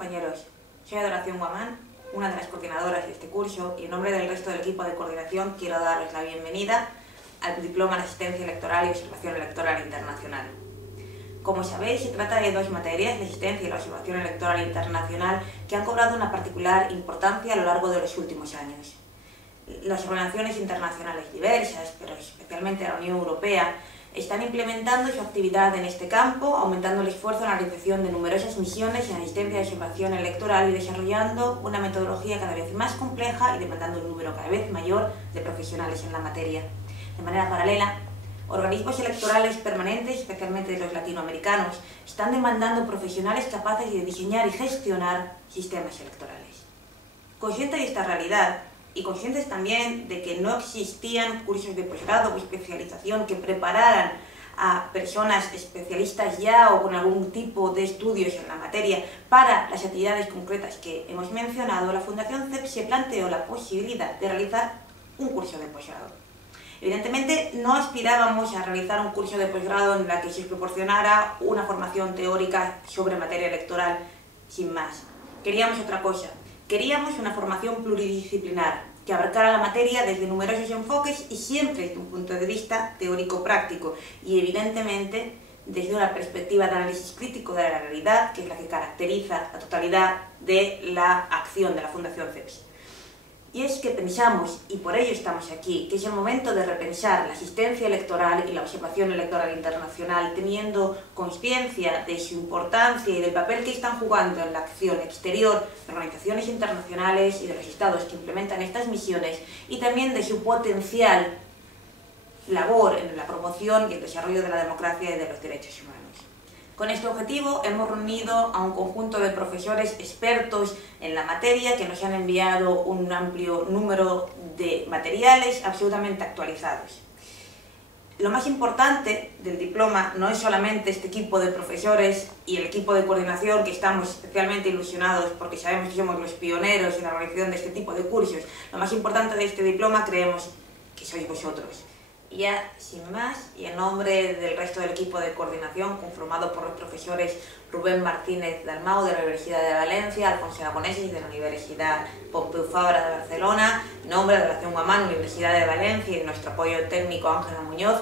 compañeros, soy Adoración Guamán, una de las coordinadoras de este curso, y en nombre del resto del equipo de coordinación quiero daros la bienvenida al Diploma en Asistencia Electoral y Observación Electoral Internacional. Como sabéis, se trata de dos materias, la asistencia y la observación electoral internacional, que han cobrado una particular importancia a lo largo de los últimos años. Las organizaciones internacionales diversas, pero especialmente la Unión Europea, están implementando su actividad en este campo, aumentando el esfuerzo en la realización de numerosas misiones en asistencia y observación electoral y desarrollando una metodología cada vez más compleja y demandando un número cada vez mayor de profesionales en la materia. De manera paralela, organismos electorales permanentes, especialmente los latinoamericanos, están demandando profesionales capaces de diseñar y gestionar sistemas electorales. Conscientes de esta realidad, y conscientes también de que no existían cursos de posgrado o especialización que prepararan a personas especialistas ya o con algún tipo de estudios en la materia para las actividades concretas que hemos mencionado, la Fundación CEP se planteó la posibilidad de realizar un curso de posgrado. Evidentemente no aspirábamos a realizar un curso de posgrado en la que se proporcionara una formación teórica sobre materia electoral sin más. Queríamos otra cosa. Queríamos una formación pluridisciplinar que abarcara la materia desde numerosos enfoques y siempre desde un punto de vista teórico-práctico y evidentemente desde una perspectiva de análisis crítico de la realidad, que es la que caracteriza la totalidad de la acción de la Fundación CEPS. Y es que pensamos, y por ello estamos aquí, que es el momento de repensar la asistencia electoral y la observación electoral internacional, teniendo conciencia de su importancia y del papel que están jugando en la acción exterior de organizaciones internacionales y de los estados que implementan estas misiones, y también de su potencial labor en la promoción y el desarrollo de la democracia y de los derechos humanos. Con este objetivo hemos reunido a un conjunto de profesores expertos en la materia que nos han enviado un amplio número de materiales absolutamente actualizados. Lo más importante del diploma no es solamente este equipo de profesores y el equipo de coordinación, que estamos especialmente ilusionados porque sabemos que somos los pioneros en la organización de este tipo de cursos. Lo más importante de este diploma creemos que sois vosotros. Y ya, sin más, y en nombre del resto del equipo de coordinación, conformado por los profesores Rubén Martínez Dalmau de la Universidad de Valencia, Alfonso Aragonesis de la Universidad Pompeu Fabra de Barcelona, en nombre de Adoración Guamán, Universidad de Valencia, y nuestro apoyo técnico Ángela Muñoz,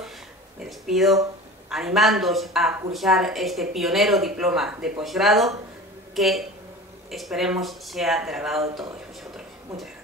me despido animándoos a cursar este pionero diploma de posgrado que esperemos sea del agrado de todos vosotros. Muchas gracias.